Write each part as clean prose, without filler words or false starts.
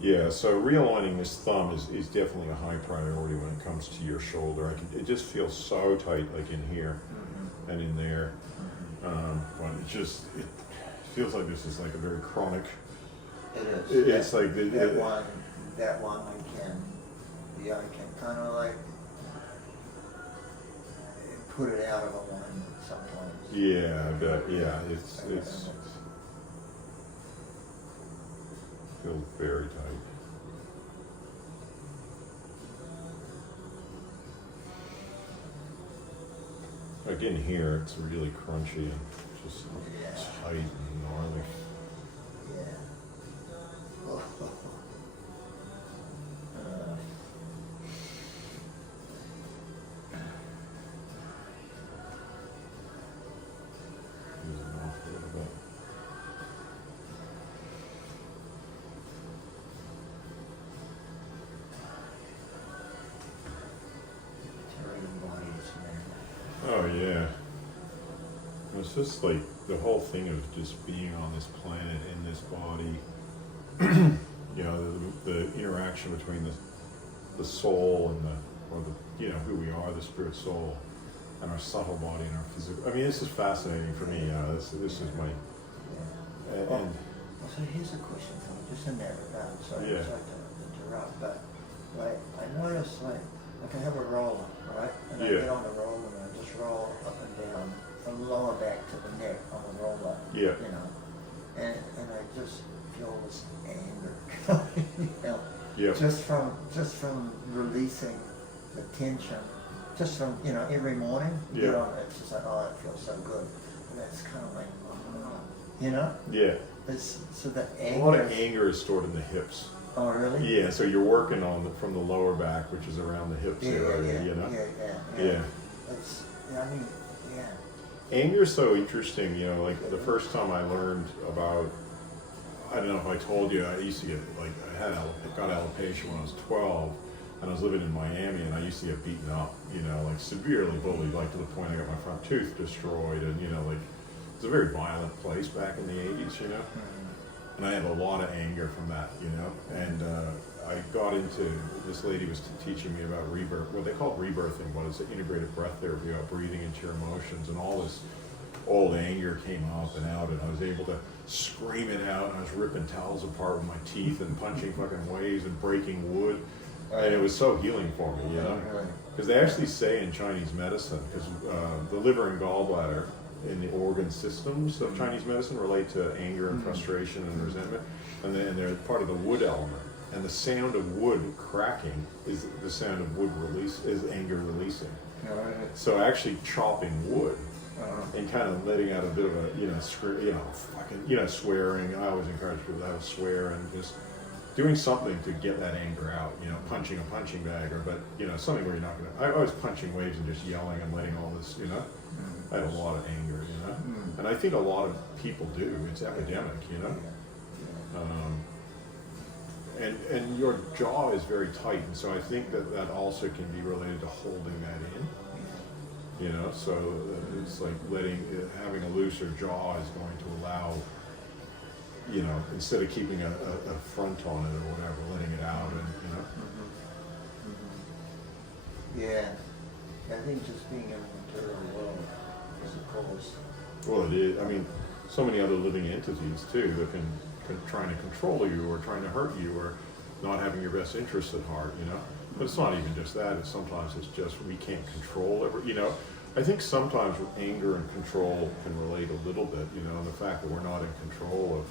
Yeah, so realigning this thumb is definitely a high priority when it comes to your shoulder. It just feels so tight, like in here and in there. But it feels like this is like a very chronic. It is. It's like that one I can kind of like put it out of a one sometimes. Yeah, it's feels very tight. Like in here, it's really crunchy and just tight and gnarly. Yeah. Ease it off a little bit. Oh yeah. It's just like the whole thing of just being on this planet in this body. You know, the interaction between the soul and who we are, the spirit soul, and our subtle body and our physical. I mean, this is fascinating for me. This is my. And so here's a question for you, just in that regard. Sorry to interrupt, but like I notice like I have a roller, right? And I get on the roller and I just roll up and down from the lower back to the neck on the roller. Yeah. You know, and I just feel this anger, you know, just from releasing the tension, just from every morning. You know, it's just like, oh, it feels so good, and it's kind of like, you know. Yeah. So the anger. A lot of anger is stored in the hips. Oh, really? Yeah, so you're working on from the lower back, which is around the hips area, you know? Yeah. It's, I mean, anger is so interesting, you know, like the first time I learned about, I don't know if I told you, I used to get, like, got alopecia when I was 12, and I was living in Miami, and I used to get beaten up, you know, like severely bullied, like to the point I got my front tooth destroyed, and, you know, like, it was a very violent place back in the 80s, you know? And I had a lot of anger from that, you know? And I got into, this lady was teaching me about rebirth, what they call rebirthing, but it's an integrated breath therapy about breathing into your emotions, and all this old anger came up and out, and I was able to scream it out, and I was ripping towels apart with my teeth and punching fucking waves and breaking wood, and it was so healing for me, you know? Because they actually say in Chinese medicine, because the liver and gallbladder in the organ systems of Chinese medicine relate to anger and frustration and resentment, and they're part of the wood element. And the sound of wood cracking is the sound of wood release, is anger releasing. So actually chopping wood and kind of letting out a bit of a, swearing. I always encourage people to swear and just doing something to get that anger out, you know, punching a punching bag, something where you're not gonna, I was punching waves and just yelling and letting all this, you know. I had a lot of anger, you know, and I think a lot of people do. It's epidemic, you know. And your jaw is very tight, and so I think that also can be related to holding that in, you know. So it's like having a looser jaw is going to allow, you know, instead of keeping a front on it or whatever, letting it out, and you know. Yeah, I think just being in the material world is a cause. Well, it is. I mean, so many other living entities too that can trying to control you or trying to hurt you or not having your best interests at heart, you know. But it's not even just that. Sometimes it's just we can't control you know. I think sometimes anger and control can relate a little bit, you know, and the fact that we're not in control of,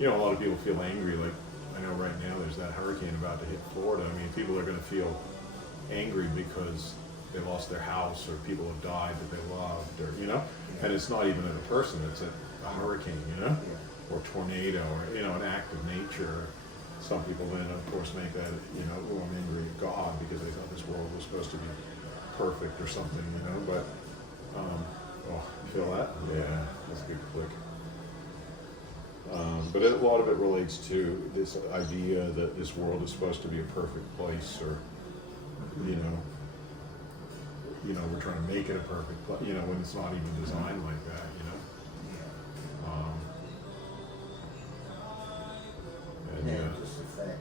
you know, a lot of people feel angry. Like I know right now there's that hurricane about to hit Florida. I mean, people are going to feel angry because they lost their house or people have died that they loved, or you know, and it's not even a person. It's a hurricane, you know. Or tornado, or you know, an act of nature. Some people then, of course, make that, you know, oh, I'm angry at God because they thought this world was supposed to be perfect or something, you know. But, feel that? Yeah, that's a good click. But a lot of it relates to this idea that this world is supposed to be a perfect place, or, you know, we're trying to make it a perfect place, you know, when it's not even designed like that, you know. Just the fact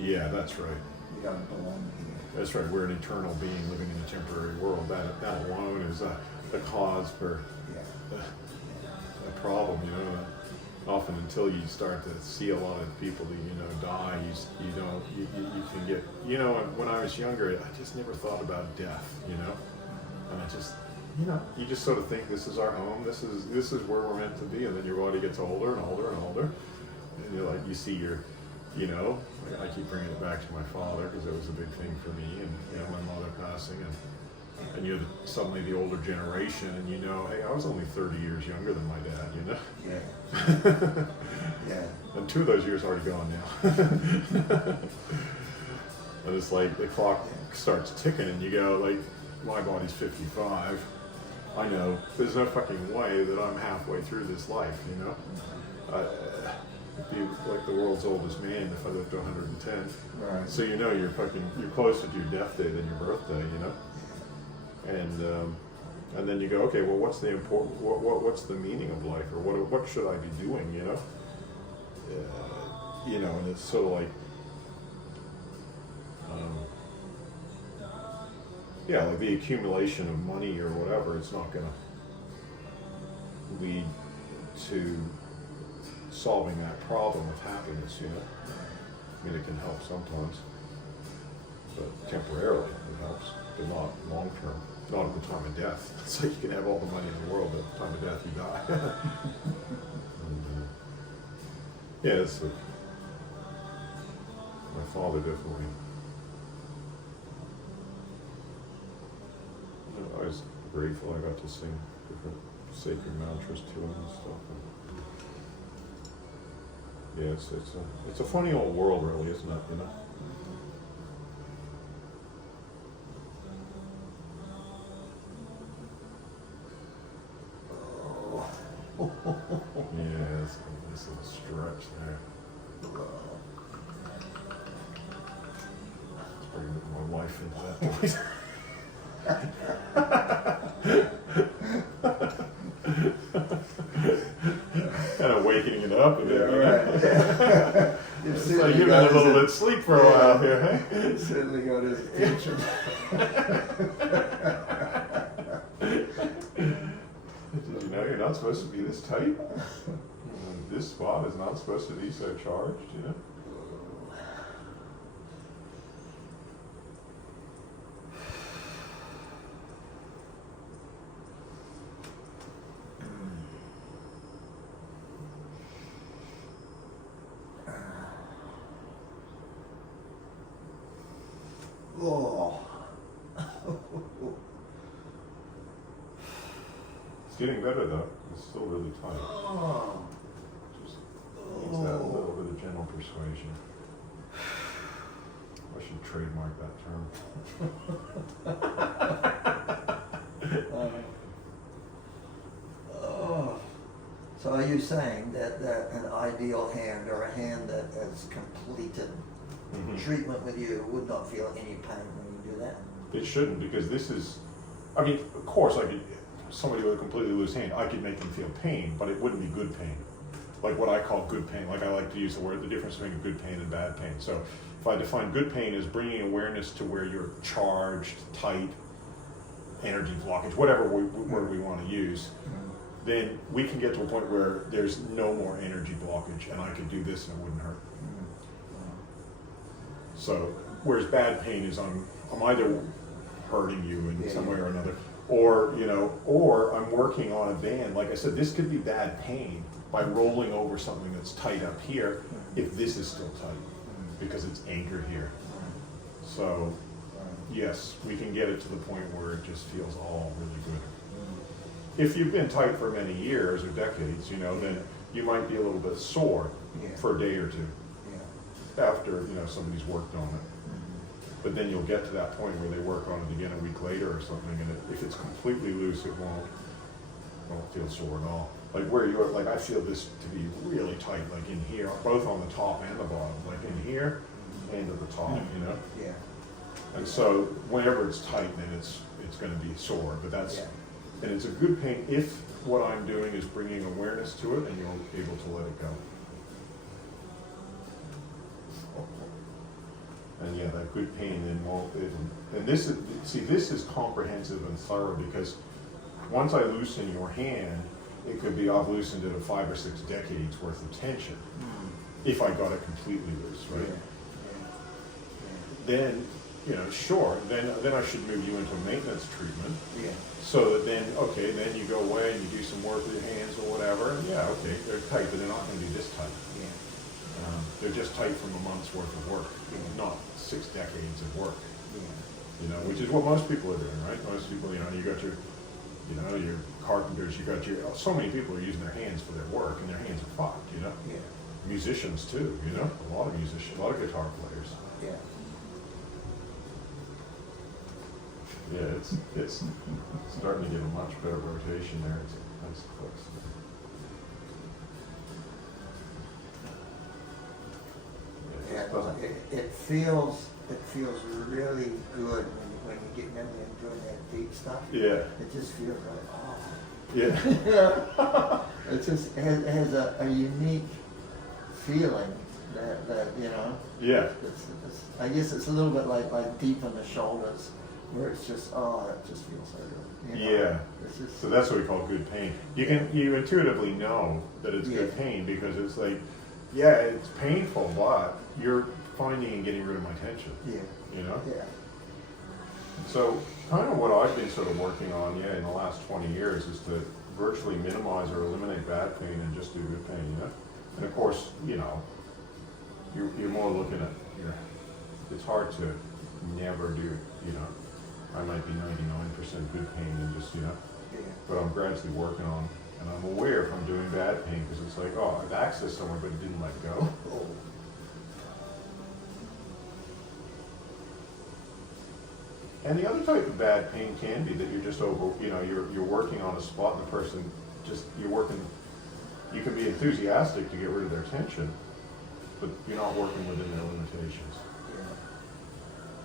Yeah, that's right. You don't belong here. That's right. We're an eternal being living in a temporary world. That alone is the cause for a problem. You know, often until you start to see a lot of people that die, you can get. You know, when I was younger, I just never thought about death. You know, and I just. You just sort of think this is our home. This is where we're meant to be, and then your body gets older and older and older, and you're like, you see your. I keep bringing it back to my father because it was a big thing for me, and my mother passing, and you're suddenly the older generation, and hey, I was only 30 years younger than my dad, Yeah. Yeah. And 2 of those years are already gone now. And it's like the clock starts ticking, and you go like, my body's 55. I know there's no fucking way that I'm halfway through this life, I'd be like the world's oldest man if I lived to 110. Right. So you're closer to your death day than your birthday, And then you go, okay, well, what's the what's the meaning of life, or what should I be doing, and it's sort of like, like the accumulation of money or whatever, it's not going to lead to solving that problem with happiness, I mean, it can help sometimes, but temporarily it helps, but not long term, not at the time of death. It's like you can have all the money in the world, but at the time of death you die. And, it's like, my father definitely, I was grateful I got to sing different sacred mantras to him and stuff. Yeah, it's a funny old world, really, isn't it? Yeah, it's a nice little stretch there. Let's bring my wife into that voice. Kind of waking it up a bit. Right. It's like you've been a little bit asleep for a while here, hey? Certainly got his attention. Did you know you're not supposed to be this tight? This spot is not supposed to be so charged, Oh. It's getting better though. It's still really tight. Oh. Just needs that little bit of gentle persuasion. I should trademark that term. So are you saying that an ideal hand, or a hand that has completed treatment with you, would not feel any pain when you do that? It shouldn't, because this is, I mean, of course, somebody with a completely loose hand, I could make them feel pain, but it wouldn't be good pain. Like what I call good pain, like I like to use the difference between good pain and bad pain. So if I define good pain as bringing awareness to where you're charged, tight, energy blockage, whatever word we want to use, then we can get to a point where there's no more energy blockage, and I could do this and it wouldn't hurt. So, whereas bad pain is I'm either hurting you in some way or another, or I'm working on a band. Like I said, this could be bad pain by rolling over something that's tight up here, if this is still tight, because it's anchored here. So, yes, we can get it to the point where it just feels all really good. If you've been tight for many years or decades, then you might be a little bit sore for a day or two after somebody's worked on it. But then you'll get to that point where they work on it again a week later or something, and if it's completely loose, it won't feel sore at all. Like where you're, like I feel this to be really tight, like in here, both on the top and the bottom, like in here and at the top, Yeah. And so whenever it's tight, then it's going to be sore. But and it's a good pain if what I'm doing is bringing awareness to it, and you're able to let it go. And yeah, that good pain then won't, and this is comprehensive and thorough, because once I loosen your hand, it could be I've loosened it of 5 or 6 decades worth of tension, if I got it completely loose, right? Then, you know, sure, then I should move you into a maintenance treatment. Yeah. So that then, okay, then you go away and you do some work with your hands or whatever, and yeah, okay, they're tight, but they're not gonna be this tight. Yeah. They're just tight from a month's worth of work, not 6 decades of work. Yeah. You know, which is what most people are doing, right? Most people, you know, you got your, you know, your carpenters, you got your, so many people are using their hands for their work, and their hands are fucked, you know? Yeah. Musicians too, you know? A lot of musicians, a lot of guitar players. Yeah. Yeah, it's starting to get a much better rotation there. It's nice clicks. Yeah, well, it feels really good when you're getting in there and doing that deep stuff. Yeah. It just feels like, oh. Yeah. It just has a unique feeling that you know. Yeah. It's, I guess it's a little bit like deep in the shoulders, where it's just, oh, it just feels so good. You know? Yeah. It's just, So that's what we call good pain. You intuitively know that it's good Yeah. pain, because it's like, yeah, it's painful, but you're finding and getting rid of my tension. yeah. You know? Yeah. So kind of what I've been sort of working on, in the last 20 years is to virtually minimize or eliminate bad pain and just do good pain, you know? And of course, you know, you're more looking at, you know, it's hard to never do, you know, I might be 99% good pain and just, you know, Yeah. but I'm gradually working on, and I'm aware if I'm doing bad pain, because it's like, oh, I've accessed somewhere but it didn't let go. Oh. And the other type of bad pain can be that you're just you're working on a spot and the person just, you can be enthusiastic to get rid of their tension, but you're not working within their limitations. Yeah.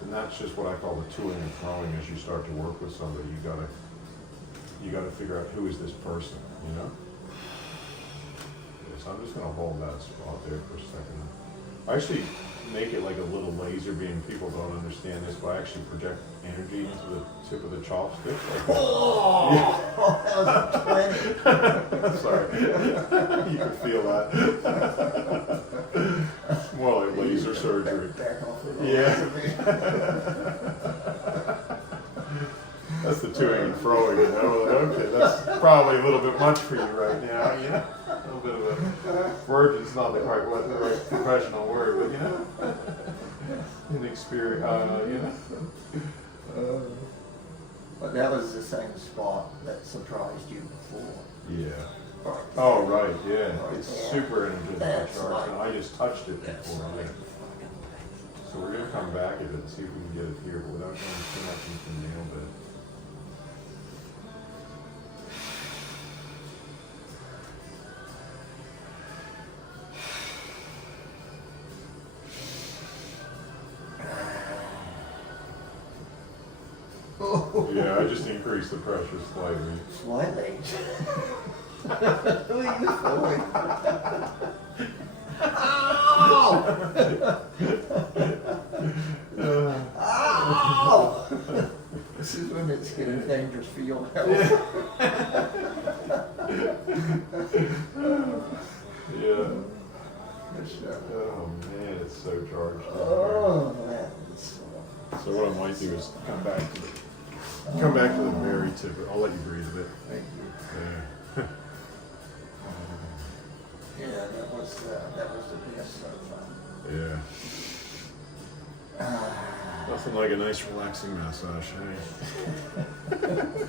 And that's just what I call the toing and throwing. As you start to work with somebody, you gotta figure out who is this person, you know? Yeah, so I'm just gonna hold that spot there for a second. I actually make it like a little laser beam. People don't understand this, but I actually project energy into the tip of the chopstick. Like Oh, yeah. that was 20. Sorry. You can feel that. It's more like laser surgery. Back off of Yeah. That's the toing and throwing, you know? Okay, that's probably a little bit much for you right now, you know? A little bit of a word, it's not the right professional word, but you know? Inexperienced, you know? But that was the same spot that surprised you before. Yeah. Right. Oh, right, yeah. Right It's there. super energetic That's charge, like- and I just touched it That's before. like Yeah. fucking painful. So we're gonna come back at it and see if we can get it here, but without going too much into the nail bed. Oh. Yeah, I just increased the pressure slightly. Slightly. Who are you fooling? Ow! Ow! This is when it's getting dangerous for your health. Yeah. Oh man, it's so charged. Oh, that is So what I might do is come back to the very tip. I'll let you breathe a bit. Thank you. Yeah. Yeah, that was the best so far. Yeah. Nothing like a nice relaxing massage, hey?